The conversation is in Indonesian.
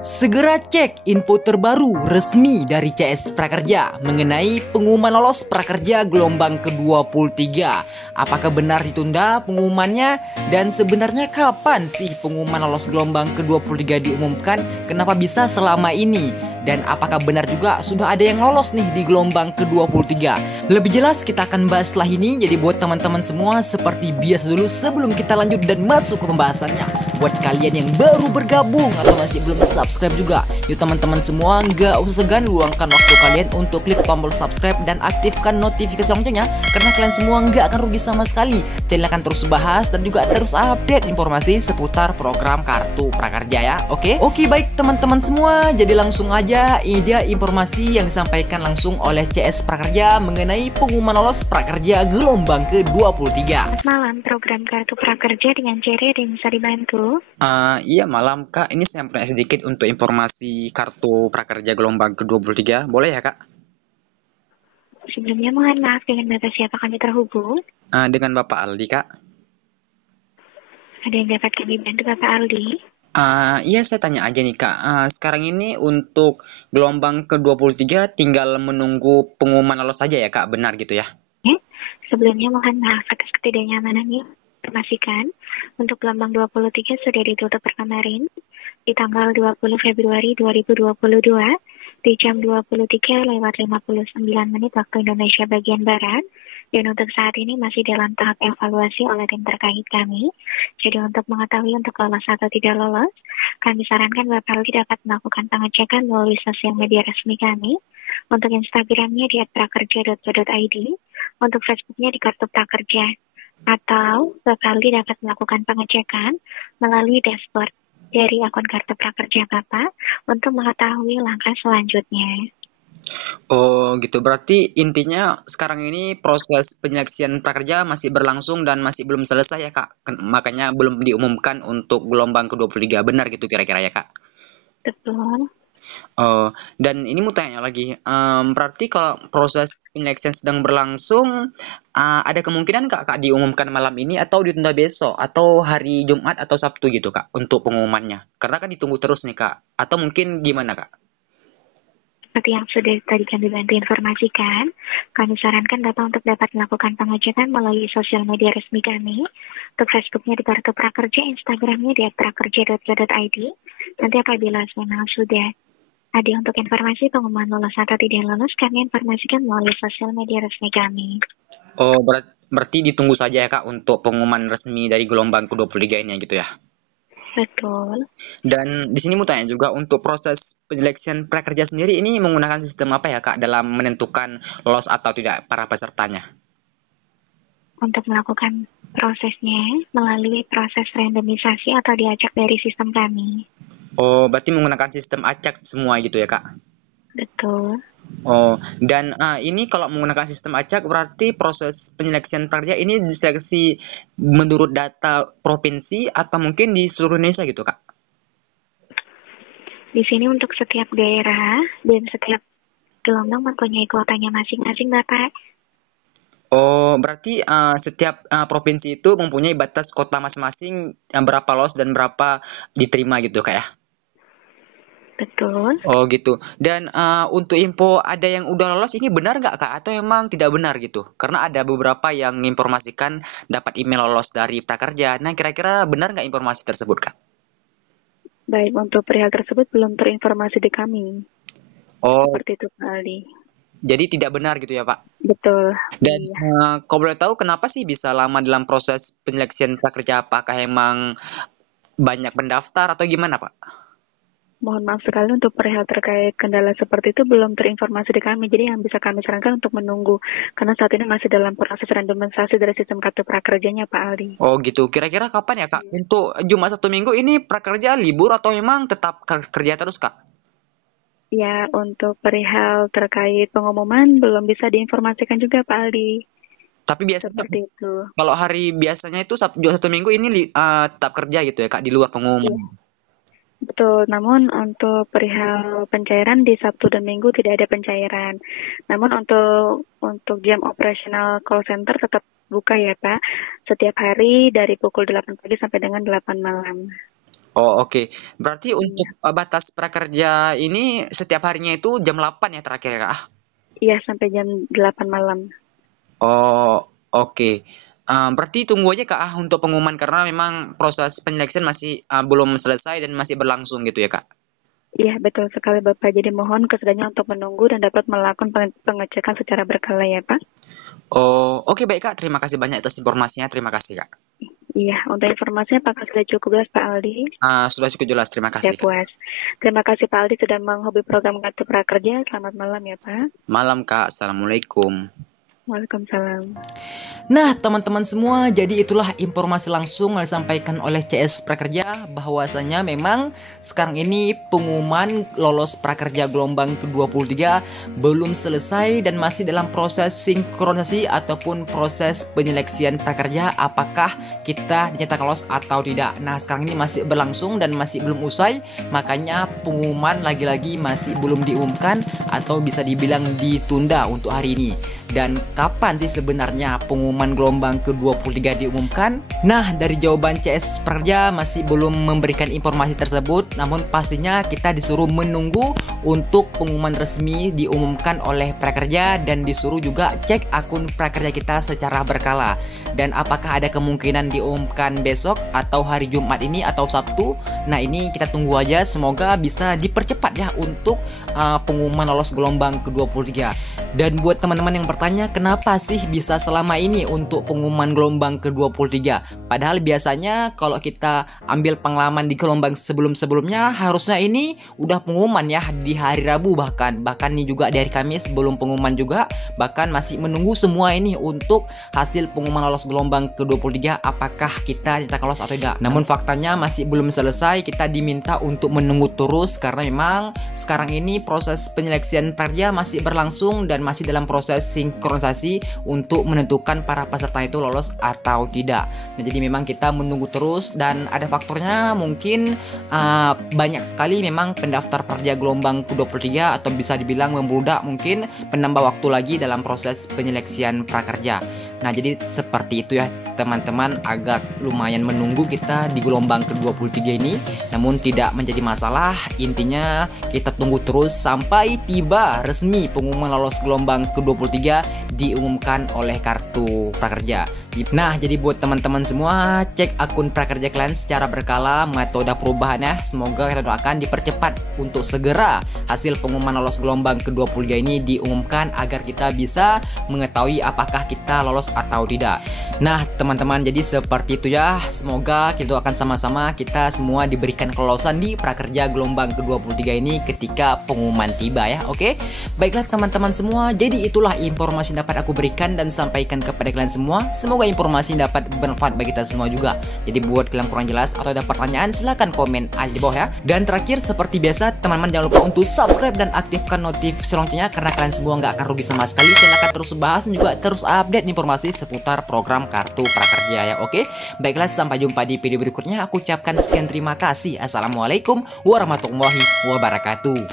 Segera cek info terbaru resmi dari CS Prakerja mengenai pengumuman lolos prakerja gelombang ke-23. Apakah benar ditunda pengumumannya? Dan sebenarnya kapan sih pengumuman lolos gelombang ke-23 diumumkan? Kenapa bisa selama ini? Dan apakah benar juga sudah ada yang lolos nih di gelombang ke-23? Lebih jelas kita akan bahas setelah ini. Jadi buat teman-teman semua seperti biasa dulu sebelum kita lanjut dan masuk ke pembahasannya. Buat kalian yang baru bergabung atau masih belum subscribe juga, yuk teman-teman semua nggak usah segan, luangkan waktu kalian untuk klik tombol subscribe dan aktifkan notifikasi loncengnya, karena kalian semua nggak akan rugi sama sekali. Channel akan terus bahas dan juga terus update informasi seputar program Kartu Prakerja ya. Oke, baik teman-teman semua, jadi langsung aja ini dia informasi yang disampaikan langsung oleh CS Prakerja mengenai pengumuman lolos prakerja gelombang ke-23. Selamat malam, program Kartu Prakerja dengan Ceri yang bisa dibantu. Iya malam Kak, ini saya punya sedikit untuk informasi Kartu Prakerja gelombang ke-23, boleh ya Kak? Sebelumnya mohon maaf, dengan Bapak siapa kami terhubung? Dengan Bapak Aldi Kak. Ada yang dapat kami bantu Bapak Aldi? Iya saya tanya aja nih Kak, sekarang ini untuk gelombang ke-23 tinggal menunggu pengumuman lolos saja ya Kak, benar gitu ya? Sebelumnya mohon maaf atas ketidaknyamanannya. Informasikan, untuk gelombang 23 sudah ditutup per kemarin di tanggal 20 Februari 2022 di jam 23:59 waktu Indonesia bagian Barat. Dan untuk saat ini masih dalam tahap evaluasi oleh tim terkait kami. Jadi untuk mengetahui untuk lolos atau tidak lolos, kami sarankan Bapak Aldi dapat melakukan pengecekan melalui sosial media resmi kami. Untuk Instagramnya di @prakerja.co.id, untuk Facebooknya di Kartu Prakerja. Atau Bapak Aldi dapat melakukan pengecekan melalui dashboard dari akun Kartu Prakerja Bapak untuk mengetahui langkah selanjutnya. Oh gitu, berarti intinya sekarang ini proses penyeleksian prakerja masih berlangsung dan masih belum selesai ya Kak, makanya belum diumumkan untuk gelombang ke-23, benar gitu kira-kira ya Kak? Betul. Oh, dan ini mau tanya lagi, berarti kalau proses penyeleksian sedang berlangsung, ada kemungkinan Kak diumumkan malam ini atau ditunda besok atau hari Jumat atau Sabtu gitu Kak untuk pengumumannya? Karena kan ditunggu terus nih Kak, atau mungkin gimana Kak? Seperti yang sudah tadi kami bantu informasikan, kami sarankan Bapak untuk dapat melakukan pengecekan melalui sosial media resmi kami. Untuk Facebooknya di Kartu Prakerja, Instagramnya di @prakerja.co.id. Nanti apabila memang sudah ada untuk informasi pengumuman lolos atau tidak lolos, kami informasikan melalui sosial media resmi kami. Oh, berarti ditunggu saja ya Kak untuk pengumuman resmi dari gelombang ke-23 ini gitu ya? Betul. Dan di sini mau tanya juga untuk proses penyeleksian prakerja sendiri ini menggunakan sistem apa ya Kak dalam menentukan lolos atau tidak para pesertanya? Untuk melakukan prosesnya melalui proses randomisasi atau diacak dari sistem kami. Oh, berarti menggunakan sistem acak semua gitu ya Kak? Betul. Oh, dan ini kalau menggunakan sistem acak berarti proses penyeleksian prakerja ini diseleksi menurut data provinsi atau mungkin di seluruh Indonesia gitu Kak? Di sini untuk setiap daerah dan setiap gelombang mempunyai kuotanya masing-masing, Bapak. Oh, berarti setiap provinsi itu mempunyai batas kota masing-masing yang berapa lolos dan berapa diterima gitu Kak ya? Betul. Oh gitu. Dan untuk info ada yang udah lolos ini benar nggak Kak? Atau emang tidak benar gitu? Karena ada beberapa yang menginformasikan dapat email lolos dari Prakerja. Nah kira-kira benar nggak informasi tersebut Kak? Baik, untuk perihal tersebut belum terinformasi di kami. Oh, Seperti itu Pak Aldi. jadi tidak benar gitu ya Pak? Betul. Dan Iya. kalau boleh tahu kenapa sih bisa lama dalam proses penyeleksian Prakerja? Apakah emang banyak pendaftar atau gimana Pak? Mohon maaf sekali untuk perihal terkait kendala seperti itu belum terinformasi di kami. Jadi yang bisa kami sarankan untuk menunggu. Karena saat ini masih dalam proses randomisasi dari sistem Kartu Prakerjanya Pak Aldi. Oh gitu. Kira-kira kapan ya Kak? Untuk Jumat Sabtu Minggu ini Prakerja libur atau memang tetap kerja terus Kak? Ya, untuk perihal terkait pengumuman belum bisa diinformasikan juga Pak Aldi. Tapi biasanya Seperti itu. kalau hari biasanya itu Sabtu Minggu ini tetap kerja gitu ya Kak, di luar pengumuman. Iya. Betul, namun untuk perihal pencairan di Sabtu dan Minggu tidak ada pencairan. Namun untuk jam operasional call center tetap buka ya Pak, setiap hari dari pukul 8 pagi sampai dengan 8 malam. Oh, oke. Berarti Iya. untuk batas prakerja ini setiap harinya itu jam 8 ya terakhir ya, Kak? Iya, sampai jam 8 malam. Oh, oke. Berarti tunggu aja Kak untuk pengumuman karena memang proses penyeleksian masih belum selesai dan masih berlangsung gitu ya Kak. Iya, betul sekali Bapak. Jadi mohon kesedarannya untuk menunggu dan dapat melakukan pengecekan secara berkala ya Pak. Oh, oke baik Kak. Terima kasih banyak atas informasinya. Terima kasih Kak. Iya, untuk informasinya apakah sudah cukup jelas Pak Aldi? Sudah cukup jelas. Terima Ya kasih. puas. Terima kasih Pak Aldi sudah menghobi program Kartu Prakerja. Selamat malam ya Pak. Malam Kak. Assalamualaikum. Waalaikumsalam. Nah, teman-teman semua, jadi itulah informasi langsung yang disampaikan oleh CS Prakerja bahwasanya memang sekarang ini pengumuman lolos prakerja gelombang ke-23 belum selesai dan masih dalam proses sinkronisasi ataupun proses penyeleksian prakerja apakah kita dinyatakan lolos atau tidak. Nah, sekarang ini masih berlangsung dan masih belum usai, makanya pengumuman lagi-lagi masih belum diumumkan atau bisa dibilang ditunda untuk hari ini. Dan kapan sih sebenarnya pengumuman gelombang ke-23 diumumkan? Nah, dari jawaban CS Prakerja masih belum memberikan informasi tersebut, namun pastinya kita disuruh menunggu untuk pengumuman resmi diumumkan oleh Prakerja dan disuruh juga cek akun Prakerja kita secara berkala. Dan apakah ada kemungkinan diumumkan besok atau hari Jumat ini atau Sabtu? Nah, ini kita tunggu aja, semoga bisa dipercepat ya untuk pengumuman lolos gelombang ke-23. Dan buat teman-teman yang bertanya kenapa sih bisa selama ini untuk pengumuman gelombang ke-23? Padahal biasanya kalau kita ambil pengalaman di gelombang sebelum-sebelumnya harusnya ini udah pengumuman ya di hari Rabu bahkan ini juga dari Kamis belum pengumuman juga, bahkan masih menunggu semua ini untuk hasil pengumuman lolos gelombang ke-23 apakah kita dinyatakan lolos atau tidak. Namun faktanya masih belum selesai, kita diminta untuk menunggu terus karena memang sekarang ini proses penyeleksian prakerja masih berlangsung dan masih dalam proses sinkronisasi untuk menentukan para peserta itu lolos atau tidak. Nah, jadi memang kita menunggu terus dan ada faktornya mungkin banyak sekali memang pendaftar prakerja gelombang ke-23 atau bisa dibilang membludak mungkin penambah waktu lagi dalam proses penyeleksian prakerja. Nah, jadi seperti itu ya teman-teman, agak lumayan menunggu kita di gelombang ke-23 ini, namun tidak menjadi masalah. Intinya kita tunggu terus sampai tiba resmi pengumuman lolos gelombang ke-23 diumumkan oleh Kartu Prakerja. Nah, jadi buat teman-teman semua, cek akun prakerja kalian secara berkala metode perubahannya. Semoga kita doakan dipercepat untuk segera hasil pengumuman lolos gelombang ke-23 ini diumumkan agar kita bisa mengetahui apakah kita lolos atau tidak. Nah, teman-teman, jadi seperti itu ya. Semoga kita doakan sama-sama kita semua diberikan kelolosan di prakerja gelombang ke-23 ini ketika pengumuman tiba ya. Oke. Baiklah teman-teman semua, jadi itulah informasi yang dapat aku berikan dan sampaikan kepada kalian semua. Semoga informasi dapat bermanfaat bagi kita semua juga. Jadi buat kalian kurang jelas atau ada pertanyaan silahkan komen aja di bawah ya. Dan terakhir seperti biasa teman-teman jangan lupa untuk subscribe dan aktifkan notifikasi loncengnya karena kalian semua nggak akan rugi sama sekali. Kalian akan terus bahas dan juga terus update informasi seputar program Kartu Prakerja ya. Oke. Baiklah, sampai jumpa di video berikutnya. Aku ucapkan sekian terima kasih. Assalamualaikum warahmatullahi wabarakatuh.